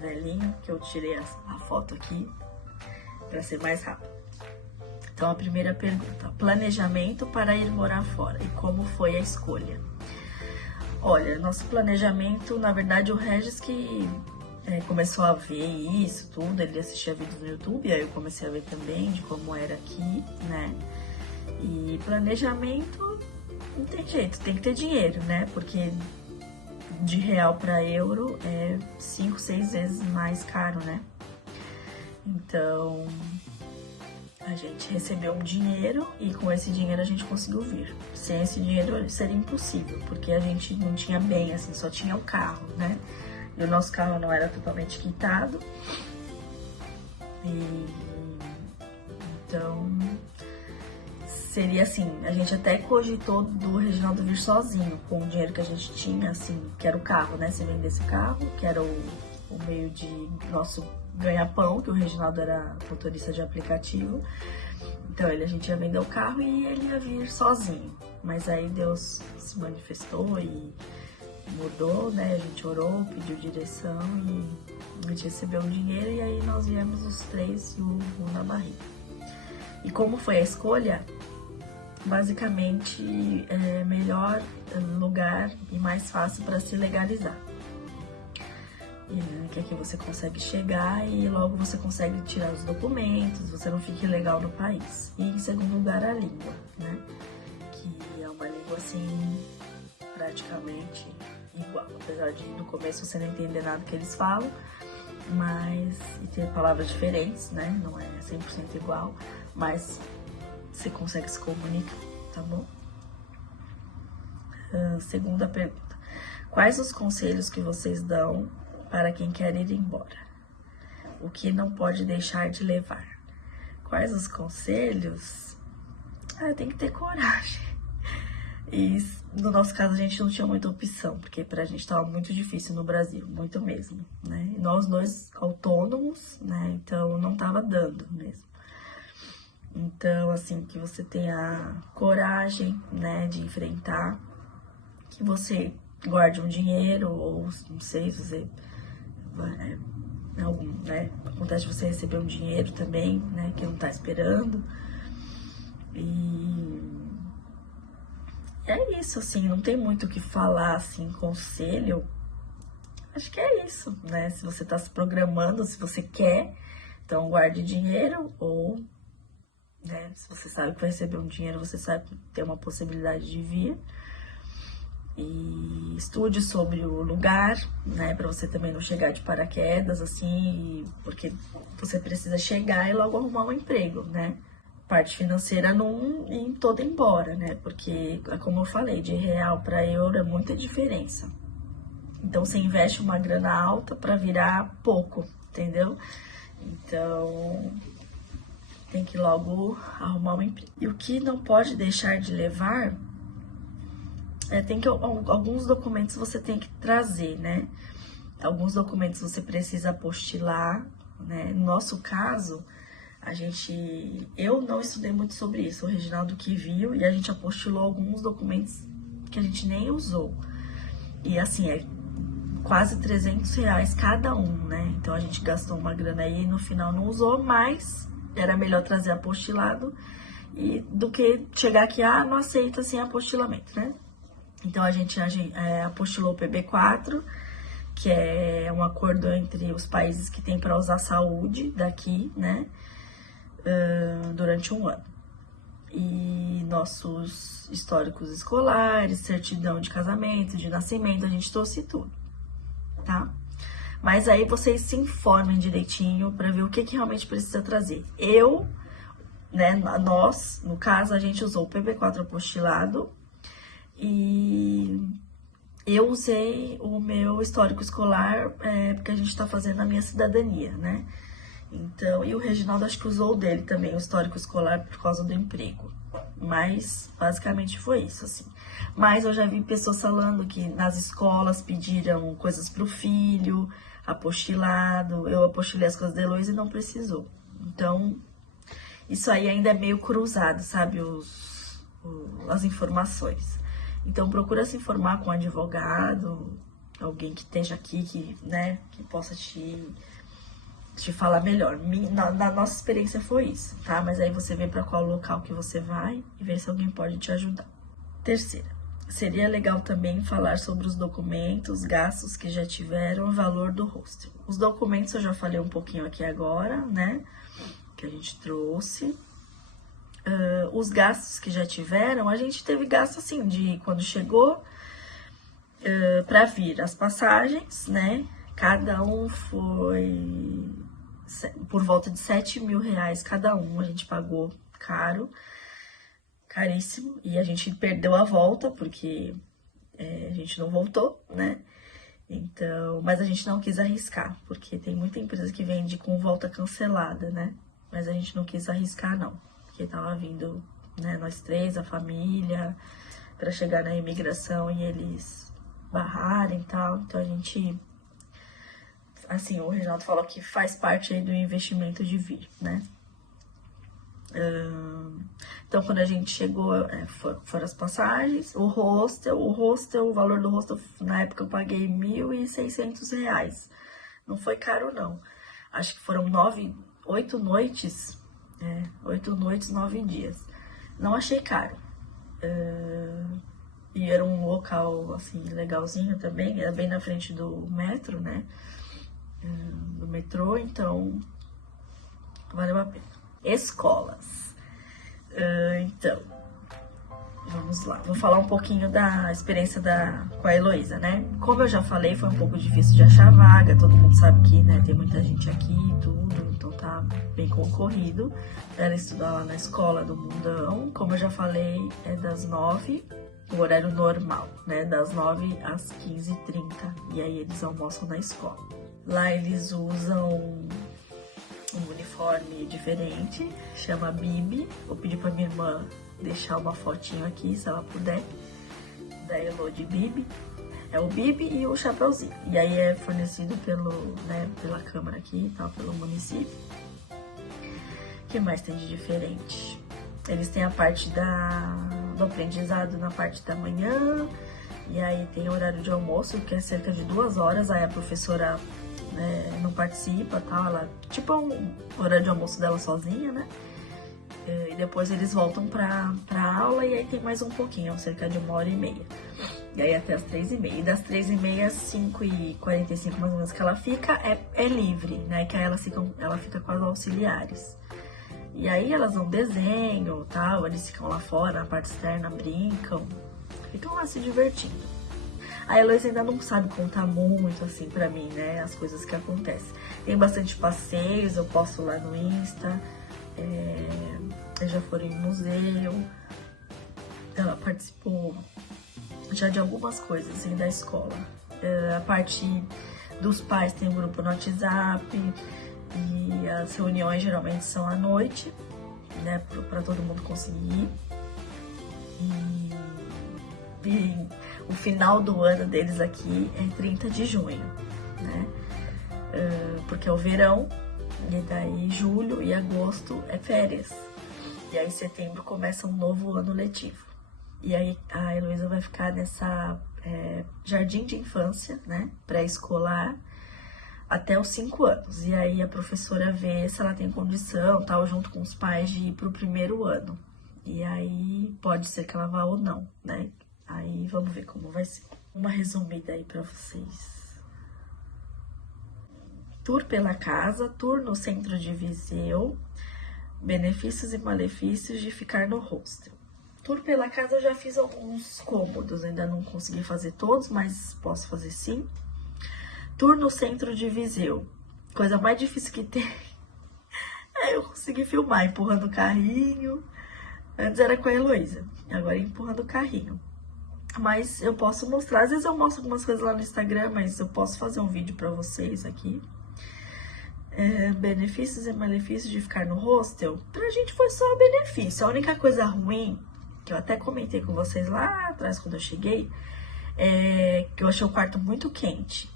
velhinho, que eu tirei a foto aqui para ser mais rápido. Então, a primeira pergunta: planejamento para ir morar fora e como foi a escolha? Olha, nosso planejamento, na verdade, o Regis que começou a ver isso, tudo, ele assistia vídeos no YouTube, aí eu comecei a ver também de como era aqui, né? E planejamento, não tem jeito, tem que ter dinheiro, né? Porque de real para euro é 5, 6 vezes mais caro, né? Então, a gente recebeu um dinheiro e com esse dinheiro a gente conseguiu vir. Sem esse dinheiro seria impossível, porque a gente não tinha bem, assim, só tinha o carro, né? E o nosso carro não era totalmente quitado. Então, seria assim, a gente até cogitou do Reginaldo vir sozinho, com o dinheiro que a gente tinha, assim, que era o carro, né? Se vendesse o carro, que era o meio de nosso ganha-pão, que o Reginaldo era motorista de aplicativo. Então, a gente ia vender o carro e ele ia vir sozinho. Mas aí Deus se manifestou e mudou, né? A gente orou, pediu direção e a gente recebeu o dinheiro e aí nós viemos os três e o na barriga. E como foi a escolha? Basicamente, é melhor lugar e mais fácil para se legalizar. Que aqui você consegue chegar e logo você consegue tirar os documentos, você não fica ilegal no país. E em segundo lugar, a língua, né? Que é uma língua assim, praticamente igual. Apesar de no começo você não entender nada que eles falam, mas e ter palavras diferentes, né? Não é 100% igual, mas você consegue se comunicar, tá bom? Segunda pergunta: quais os conselhos que vocês dão para quem quer ir embora? O que não pode deixar de levar? Quais os conselhos? Tem que ter coragem. E no nosso caso a gente não tinha muita opção, porque pra gente tava muito difícil no Brasil, muito mesmo, né? E nós dois autônomos, né? Então não tava dando mesmo. Então, assim, que você tenha coragem, né, de enfrentar, que você guarde um dinheiro, ou não sei se você acontece de você receber um dinheiro também, né, que não tá esperando. E é isso, assim, não tem muito o que falar, assim, conselho. Acho que é isso, né, se você tá se programando, se você quer, então guarde dinheiro, ou, né, se você sabe que vai receber um dinheiro, você sabe que tem uma possibilidade de vir. E estude sobre o lugar, né, para você também não chegar de paraquedas, assim, porque você precisa chegar e logo arrumar um emprego, né? Parte financeira não ir toda embora, né? Porque, como eu falei, de real para euro é muita diferença. Então, você investe uma grana alta para virar pouco, entendeu? Então, tem que logo arrumar um emprego. E o que não pode deixar de levar... alguns documentos você tem que trazer, né? Alguns documentos você precisa apostilar, né? No nosso caso, eu não estudei muito sobre isso, o Reginaldo que viu, e a gente apostilou alguns documentos que a gente nem usou. E assim, é quase R$300 cada um, né? Então a gente gastou uma grana aí e no final não usou, mas era melhor trazer apostilado do que chegar aqui, não aceita sem apostilamento, né? Então, a gente apostilou o PB4, que é um acordo entre os países que tem para usar saúde daqui, né, durante um ano. E nossos históricos escolares, certidão de casamento, de nascimento, a gente trouxe tudo, tá? Mas aí vocês se informem direitinho para ver o que realmente precisa trazer. Nós, no caso, a gente usou o PB4 apostilado, e eu usei o meu histórico escolar, porque a gente tá fazendo a minha cidadania, né? Então, e o Reginaldo acho que usou o dele também, o histórico escolar, por causa do emprego. Mas, basicamente, foi isso, assim. Mas eu já vi pessoas falando que nas escolas pediram coisas pro filho, apostilado. Eu apostilei as coisas da Heloísa e não precisou. Então, isso aí ainda é meio cruzado, sabe? As informações. Então, procura se informar com o advogado, alguém que esteja aqui, que, né, que possa te falar melhor. Na nossa experiência foi isso, tá? Mas aí você vê para qual local que você vai e ver se alguém pode te ajudar. Terceira, seria legal também falar sobre os documentos, gastos que já tiveram, o valor do hostel. Os documentos eu já falei um pouquinho aqui agora, né? Que a gente trouxe. Os gastos que já tiveram, a gente teve gasto assim, de quando chegou para vir as passagens, né? Cada um foi por volta de 7 mil reais cada um, a gente pagou caro, caríssimo, e a gente perdeu a volta, porque a gente não voltou, né? Então, mas a gente não quis arriscar, porque tem muita empresa que vende com volta cancelada, né? Mas a gente não quis arriscar, não, porque tava vindo, né, nós três, a família, para chegar na imigração e eles barrarem e tal. Então a gente, assim, o Reginaldo falou que faz parte aí do investimento de vir, né? Então, quando a gente chegou, foram as passagens, o valor do hostel, na época eu paguei R$1.600. Não foi caro, não. Acho que foram 8 noites, 8 noites, 9 dias. Não achei caro. E era um local, assim, legalzinho também, era bem na frente do metro, né? Do metrô, então valeu a pena. Escolas. Então, vamos lá. Vou falar um pouquinho da experiência com a Heloísa, né? Como eu já falei, foi um pouco difícil de achar vaga. Todo mundo sabe que, né, tem muita gente aqui e tudo, então tá bem concorrido. Ela estuda lá na escola do Mundão. Como eu já falei, é das 9, o horário normal, né? Das 9 às 15h30. E aí eles almoçam na escola. Lá eles usam um uniforme diferente, chama Bibi. Vou pedir pra minha irmã deixar uma fotinho aqui, se ela puder, da Elo de Bibi. É o Bibi e o chapéuzinho. E aí é fornecido pela Câmara aqui e tal, pelo município. O que mais tem de diferente? Eles têm a parte do aprendizado na parte da manhã, e aí tem o horário de almoço, que é cerca de 2 horas, aí a professora não participa, tal, ela, tipo, um horário de almoço dela sozinha, né? E depois eles voltam pra aula, e aí tem mais um pouquinho, cerca de 1h30. E aí até as 3h30. E das 3h30 às 5h45, mais ou menos, que ela fica, é livre, né? Que aí ela fica com as auxiliares. E aí elas vão desenho, tal, eles ficam lá fora, na parte externa, brincam, ficam lá se divertindo. A Heloísa ainda não sabe contar muito, assim, pra mim, né, as coisas que acontecem. Tem bastante passeios, eu posto lá no Insta, já foram em museu, ela participou já de algumas coisas, assim, da escola. A parte dos pais tem um grupo no WhatsApp, e as reuniões geralmente são à noite, né, pra todo mundo conseguir ir. E o final do ano deles aqui é 30 de junho, né? Porque é o verão, e daí julho e agosto é férias. E aí setembro começa um novo ano letivo. E aí a Heloísa vai ficar nessa jardim de infância, né? Pré-escolar, até os 5 anos. E aí a professora vê se ela tem condição, tal, junto com os pais, de ir pro primeiro ano. E aí pode ser que ela vá ou não, né? Aí vamos ver como vai ser. Uma resumida aí pra vocês. Tour pela casa, tour no centro de Viseu, benefícios e malefícios de ficar no hostel. Tour pela casa eu já fiz alguns cômodos, ainda não consegui fazer todos, mas posso fazer sim. Tour no centro de Viseu. Coisa mais difícil que tem é eu conseguir filmar empurrando o carrinho. Antes era com a Heloísa, agora é empurrando o carrinho. Mas eu posso mostrar, às vezes eu mostro algumas coisas lá no Instagram, mas eu posso fazer um vídeo pra vocês aqui. Benefícios e malefícios de ficar no hostel. Pra gente foi só benefício. A única coisa ruim, que eu até comentei com vocês lá atrás quando eu cheguei, é que eu achei o quarto muito quente.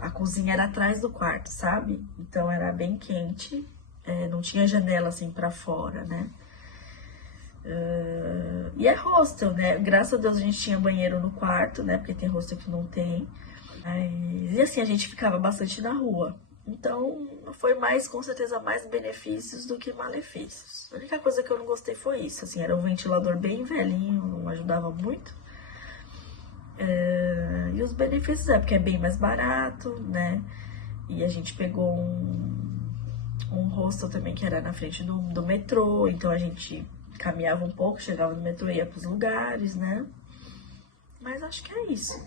A cozinha era atrás do quarto, sabe? Então era bem quente, não tinha janela assim pra fora, né? E é hostel, né? Graças a Deus a gente tinha banheiro no quarto, né? Porque tem hostel que não tem. E assim, a gente ficava bastante na rua. Então, foi mais, com certeza, mais benefícios do que malefícios. A única coisa que eu não gostei foi isso, assim, era um ventilador bem velhinho, não ajudava muito. E os benefícios é porque é bem mais barato, né? E a gente pegou um hostel também que era na frente do metrô, então a gente caminhava um pouco, chegava no metrô e ia pros lugares, né? Mas acho que é isso.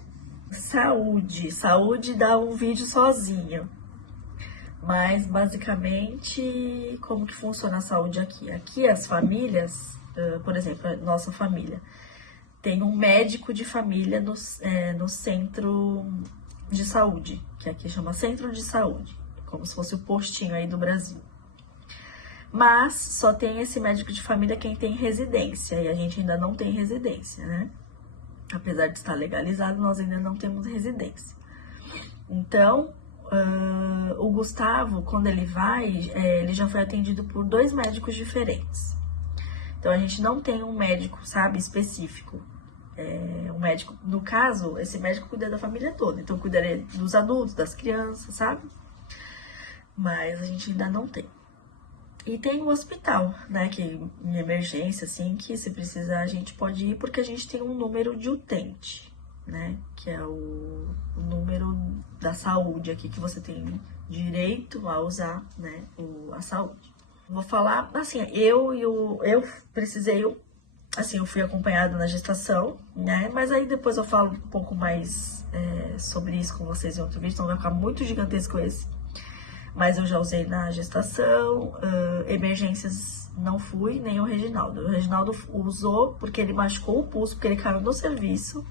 Saúde dá um vídeo sozinho. Mas, basicamente, como que funciona a saúde aqui? Aqui as famílias, por exemplo, a nossa família, tem um médico de família no centro de saúde, que aqui chama Centro de Saúde, como se fosse o postinho aí do Brasil. Mas só tem esse médico de família quem tem residência, e a gente ainda não tem residência, né? Apesar de estar legalizado, nós ainda não temos residência. Então, o Gustavo, quando ele vai, ele já foi atendido por 2 médicos diferentes. Então, a gente não tem um médico, sabe, específico. Um médico, no caso, esse médico cuida da família toda. Então, cuidaria dos adultos, das crianças, sabe? Mas a gente ainda não tem. E tem o hospital, né, que em emergência, assim, que se precisar a gente pode ir, porque a gente tem um número de utente, né, que é o número da saúde aqui, que você tem direito a usar, né, a saúde. Vou falar, assim, eu fui acompanhada na gestação, né, mas aí depois eu falo um pouco mais sobre isso com vocês em outro vídeo, então vai ficar muito gigantesco esse. Mas eu já usei na gestação, emergências não fui, nem o Reginaldo. O Reginaldo usou porque ele machucou o pulso, porque ele caiu no serviço.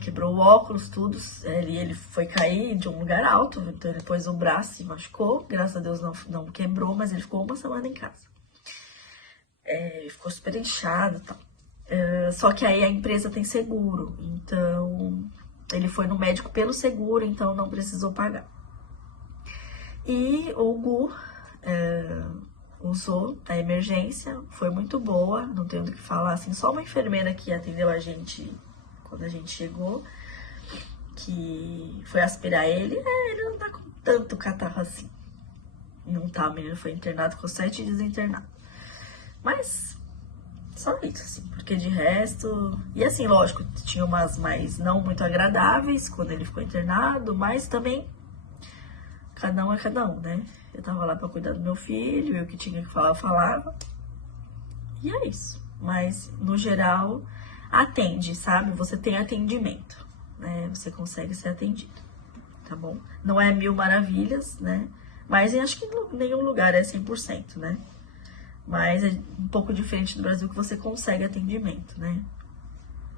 Quebrou o óculos, tudo. Ele foi cair de um lugar alto, então ele pôs o braço e machucou. Graças a Deus não quebrou, mas ele ficou 1 semana em casa. Ele ficou super inchado e tal. Só que aí a empresa tem seguro, então... Ele foi no médico pelo seguro, então não precisou pagar. E o Gu usou a emergência, foi muito boa, não tenho do que falar, assim, só uma enfermeira que atendeu a gente quando a gente chegou, que foi aspirar ele, ele não tá com tanto catarro assim. Não tá, o menino foi internado, ficou 7 dias internado. Mas... só isso, assim, porque de resto... E assim, lógico, tinha umas mais não muito agradáveis quando ele ficou internado, mas também cada um é cada um, né? Eu tava lá pra cuidar do meu filho, eu que tinha que falar, eu falava. E é isso. Mas, no geral, atende, sabe? Você tem atendimento, né? Você consegue ser atendido, tá bom? Não é 1000 maravilhas, né? Mas eu acho que em nenhum lugar é 100%, né? Mas é um pouco diferente do Brasil, que você consegue atendimento, né?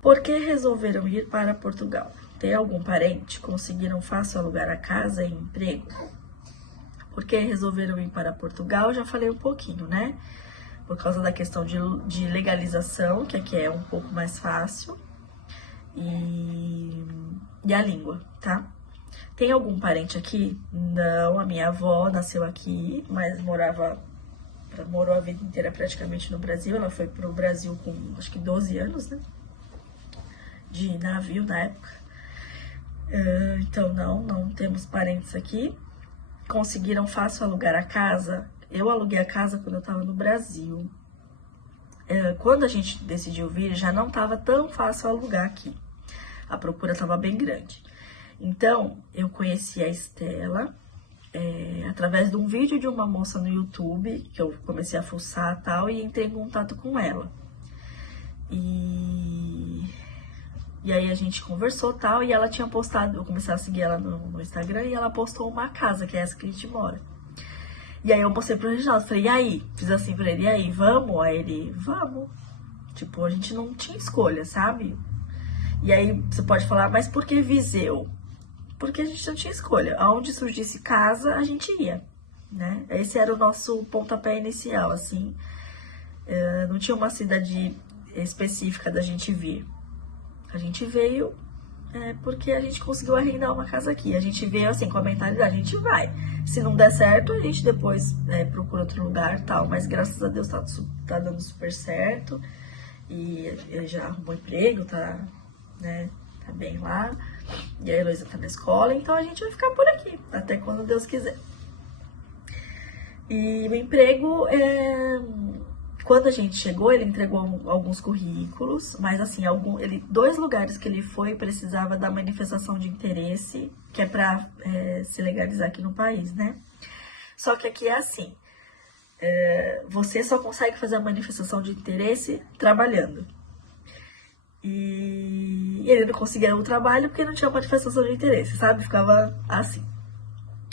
Por que resolveram ir para Portugal? Tem algum parente? Conseguiram fácil alugar a casa e emprego? Por que resolveram ir para Portugal? Já falei um pouquinho, né? Por causa da questão de legalização, que aqui é um pouco mais fácil. E a língua, tá? Tem algum parente aqui? Não, a minha avó nasceu aqui, mas morou a vida inteira praticamente no Brasil. Ela foi pro Brasil com, acho que 12 anos, né? De navio na época. Então, não temos parentes aqui. Conseguiram fácil alugar a casa. Eu aluguei a casa quando eu tava no Brasil. Quando a gente decidiu vir, já não tava tão fácil alugar aqui. A procura tava bem grande. Então, eu conheci a Estela... através de um vídeo de uma moça no YouTube, que eu comecei a fuçar e tal, e entrei em contato com ela. E aí a gente conversou e tal, e ela tinha postado, eu comecei a seguir ela no Instagram, e ela postou uma casa, que é essa que a gente mora. E aí eu mostrei pro Reginaldo, falei, e aí? Fiz assim pra ele, e aí, vamos? Aí ele, vamos. Tipo, a gente não tinha escolha, sabe? E aí você pode falar, mas por que Viseu? Porque a gente não tinha escolha. Aonde surgisse casa, a gente ia, né? Esse era o nosso pontapé inicial, assim. Não tinha uma cidade específica da gente vir. A gente veio porque a gente conseguiu arrendar uma casa aqui. A gente veio assim com a mentalidade, a gente vai. Se não der certo, a gente depois procura outro lugar e tal. Mas graças a Deus tá dando super certo. E ele já arrumou emprego, tá bem lá. E a Heloísa tá na escola, então a gente vai ficar por aqui, até quando Deus quiser. E o emprego, quando a gente chegou, ele entregou alguns currículos, mas assim, 2 lugares que ele foi precisava da manifestação de interesse, que é pra se legalizar aqui no país, né? Só que aqui é assim, você só consegue fazer a manifestação de interesse trabalhando. E ele não conseguia o trabalho porque não tinha manifestação de interesse, sabe? Ficava assim.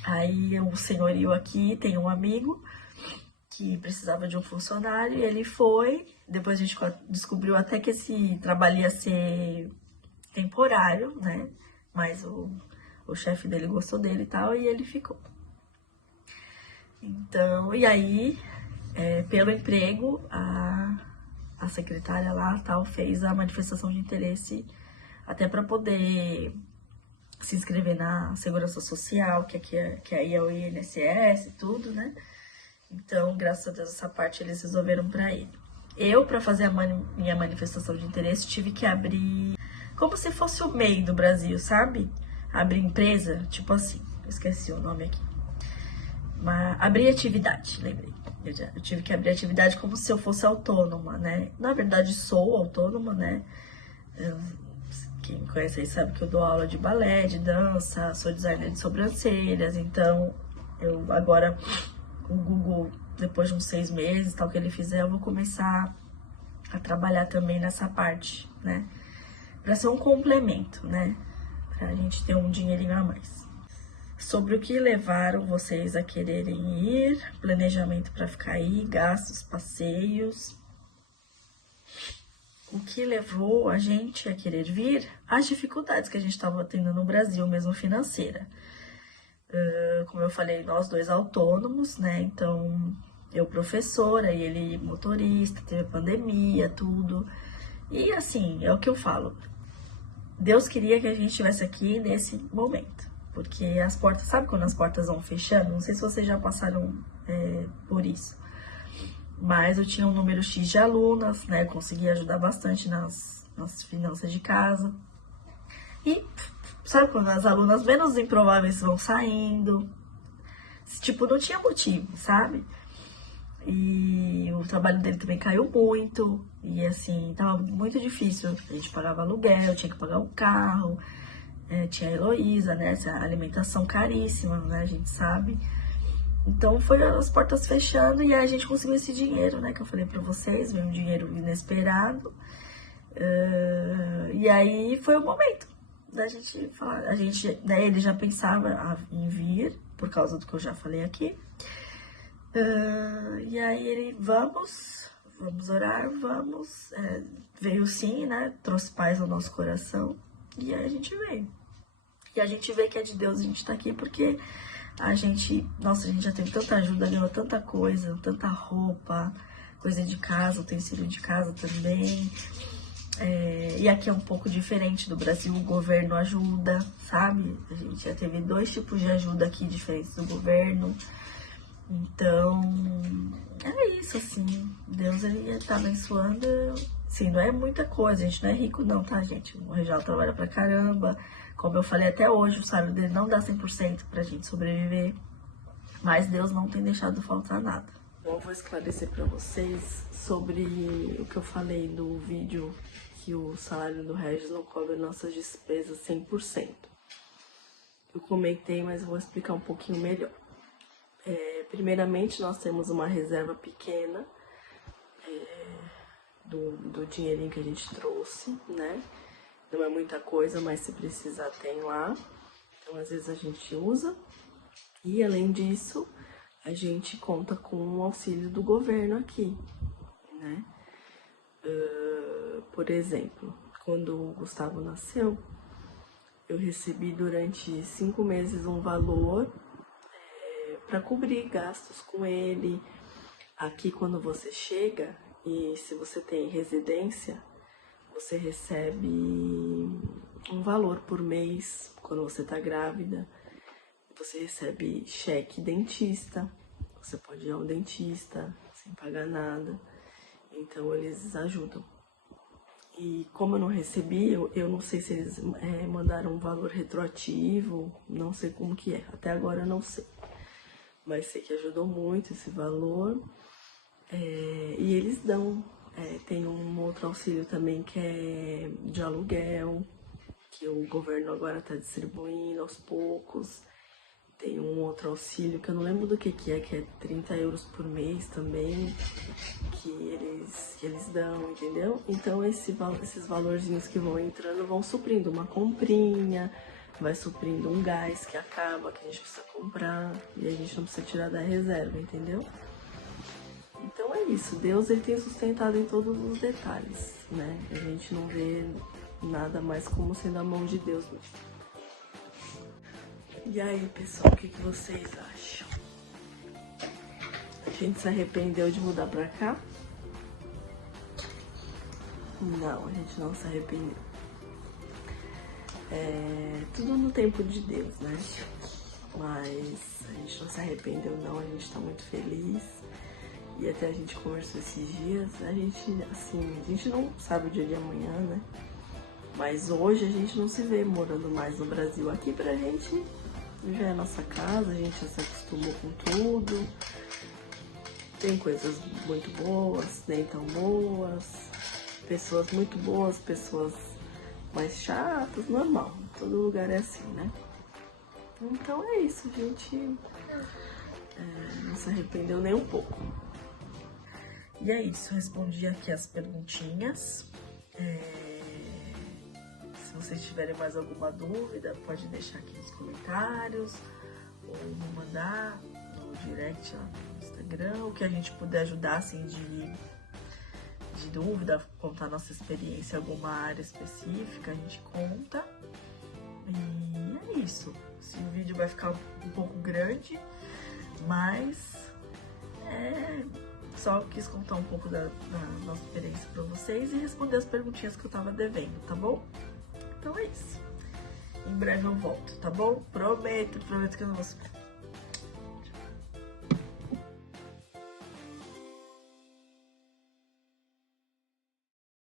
Aí o senhorio aqui tem um amigo que precisava de um funcionário e ele foi. Depois a gente descobriu até que esse trabalho ia ser temporário, né? Mas o chefe dele gostou dele e tal, e ele ficou. Então, e aí, pelo emprego, a secretária lá tal fez a manifestação de interesse até para poder se inscrever na Segurança Social, que aí é o INSS e tudo, né? Então, graças a Deus, essa parte eles resolveram para ele. Eu, para fazer a minha manifestação de interesse, tive que abrir como se fosse o MEI do Brasil, sabe? Abrir empresa, tipo assim, esqueci o nome aqui. Abrir atividade, lembrei. Eu tive que abrir atividade como se eu fosse autônoma, né? Na verdade, sou autônoma, né? Quem me conhece aí sabe que eu dou aula de balé, de dança, sou designer de sobrancelhas, então eu agora, o Google, depois de uns 6 meses, tal, que ele fizer, eu vou começar a trabalhar também nessa parte, né? Pra ser um complemento, né? Pra gente ter um dinheirinho a mais. Sobre o que levaram vocês a quererem ir, planejamento para ficar aí, gastos, passeios. O que levou a gente a querer vir? As dificuldades que a gente estava tendo no Brasil, mesmo financeira. Como eu falei, nós 2 autônomos, né? Então, eu professora e ele motorista, teve pandemia, tudo. E assim, é o que eu falo. Deus queria que a gente estivesse aqui nesse momento. Porque as portas, sabe quando as portas vão fechando? Não sei se vocês já passaram por isso. Mas eu tinha um número X de alunas, né? Consegui ajudar bastante nas finanças de casa. E sabe quando as alunas menos improváveis vão saindo? Tipo, não tinha motivo, sabe? E o trabalho dele também caiu muito. E assim, tava muito difícil. A gente pagava aluguel, tinha que pagar o carro. Tinha a Heloísa, né? Essa alimentação caríssima, né? A gente sabe. Então foi as portas fechando e aí a gente conseguiu esse dinheiro, né? Que eu falei pra vocês, veio um dinheiro inesperado. E aí foi o momento da gente falar. Né, ele já pensava em vir, por causa do que eu já falei aqui. E aí ele, vamos orar, vamos. Veio sim, né? Trouxe paz ao nosso coração. E aí a gente veio. E a gente vê que é de Deus, a gente tá aqui porque a gente já teve tanta ajuda, ganhou tanta coisa, tanta roupa, coisa de casa, utensílio de casa também. E aqui é um pouco diferente do Brasil, o governo ajuda, sabe? A gente já teve 2 tipos de ajuda aqui diferentes do governo. Então, é isso, assim, Deus, ele tá abençoando. Sim, não é muita coisa, a gente não é rico não, tá, gente? O Reginaldo trabalha pra caramba. Como eu falei até hoje, o salário dele não dá 100% pra gente sobreviver. Mas Deus não tem deixado faltar nada. Eu vou esclarecer pra vocês sobre o que eu falei no vídeo, que o salário do Regis não cobre nossas despesas 100%. Eu comentei, mas vou explicar um pouquinho melhor. Primeiramente, nós temos uma reserva pequena do dinheirinho que a gente trouxe, né? Não é muita coisa, mas se precisar tem lá. Então, às vezes a gente usa. E, além disso, a gente conta com o auxílio do governo aqui, né? Por exemplo, quando o Gustavo nasceu, eu recebi durante 5 meses um valor para cobrir gastos com ele. Aqui, quando você chega, e se você tem residência, você recebe um valor por mês quando você tá grávida. Você recebe cheque dentista, você pode ir ao dentista sem pagar nada, então eles ajudam. E como eu não recebi, eu não sei se eles mandaram um valor retroativo, não sei como que é, até agora eu não sei. Mas sei que ajudou muito esse valor, e eles dão, tem um outro auxílio também que é de aluguel, que o governo agora está distribuindo aos poucos. Tem um outro auxílio que eu não lembro do que é 30 euros por mês também, que eles dão, entendeu? Então esses valorzinhos que vão entrando vão suprindo uma comprinha, vai suprindo um gás que acaba, que a gente precisa comprar, e a gente não precisa tirar da reserva, entendeu? Então é isso, Deus ele tem sustentado em todos os detalhes, né? A gente não vê nada mais como sendo a mão de Deus mesmo. E aí, pessoal, o que vocês acham? A gente se arrependeu de mudar pra cá? Não, a gente não se arrependeu. Tudo no tempo de Deus, né? Mas a gente não se arrependeu não, a gente tá muito feliz. E até a gente conversou esses dias, a gente não sabe o dia de amanhã, né? Mas hoje a gente não se vê morando mais no Brasil. Aqui pra gente já é a nossa casa, a gente já se acostumou com tudo. Tem coisas muito boas, nem tão boas. Pessoas muito boas, pessoas mais chatas, normal. Todo lugar é assim, né? Então é isso, a gente não se arrependeu nem um pouco. E é isso, respondi aqui as perguntinhas. Se vocês tiverem mais alguma dúvida, pode deixar aqui nos comentários ou me mandar no direct lá no Instagram, o que a gente puder ajudar assim de dúvida, contar nossa experiência em alguma área específica, a gente conta. E é isso. O vídeo vai ficar um pouco grande, mas só quis contar um pouco da nossa experiência para vocês e responder as perguntinhas que eu tava devendo, tá bom? Então é isso. Em breve eu volto, tá bom? Prometo que eu não vou sumir.